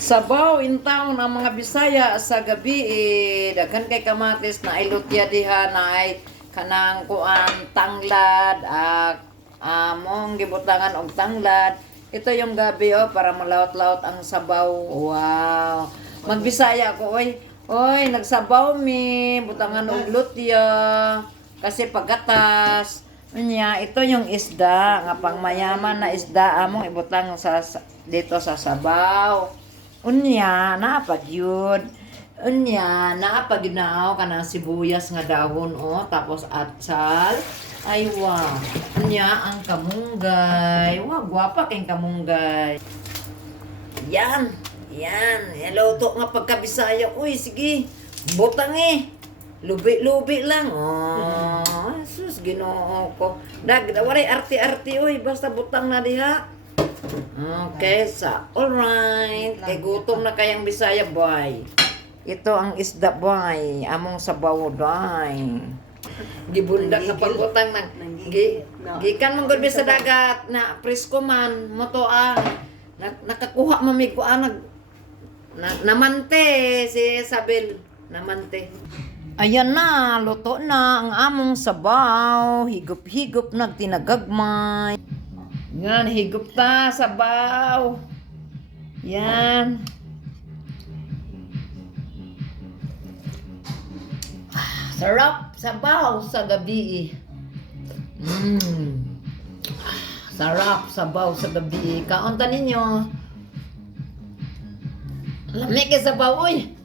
Sabaw in town ang mga Bisaya sa gabi daghan kay kamatis na ilutya diha na ay kanang kuan tanglad among gibutangan og tanglad. Ito yung gabi para malawot-lawot ang sabaw. Wow. Magbisaya ko oy. Oy, nagsabaw mi butangan og lutya kasi paggatas. Unya, ito yung isda nga pangmayaman na isda among ibutang dito sa sabaw. Unya, naapag yun. Unya, naapag ginaw ka ng sibuyas nga dahon, tapos atsal. Ay, wow. Unya, ang kamunggay. Wow, gwapa kayong kamunggay. Yan. Yan. Luto nga pagkabisaya. Uy, sige. Butang Lubi-lubi lang. Sus, ginoo ko. Waray arti-arti, uy. Basta butang na diha. Okay, alright. Kay gutom na kayang Bisaya, boy. Ito ang isda, boy. Among sabaw, boy. Gibundak na pagbutang ng gikan mong gulbi sa dagat na presko man moto nakakuha mamig ko namante si Isabel namante. Ayan na, luto na ang among sabaw. Higop-higop nagtinagagmay. Yan, higop ta, sabaw. Yan. Sarap, sabaw sa gabi. Sarap, sabaw sa gabi. Kaunta ninyo. Lamig ka sabaw, uy.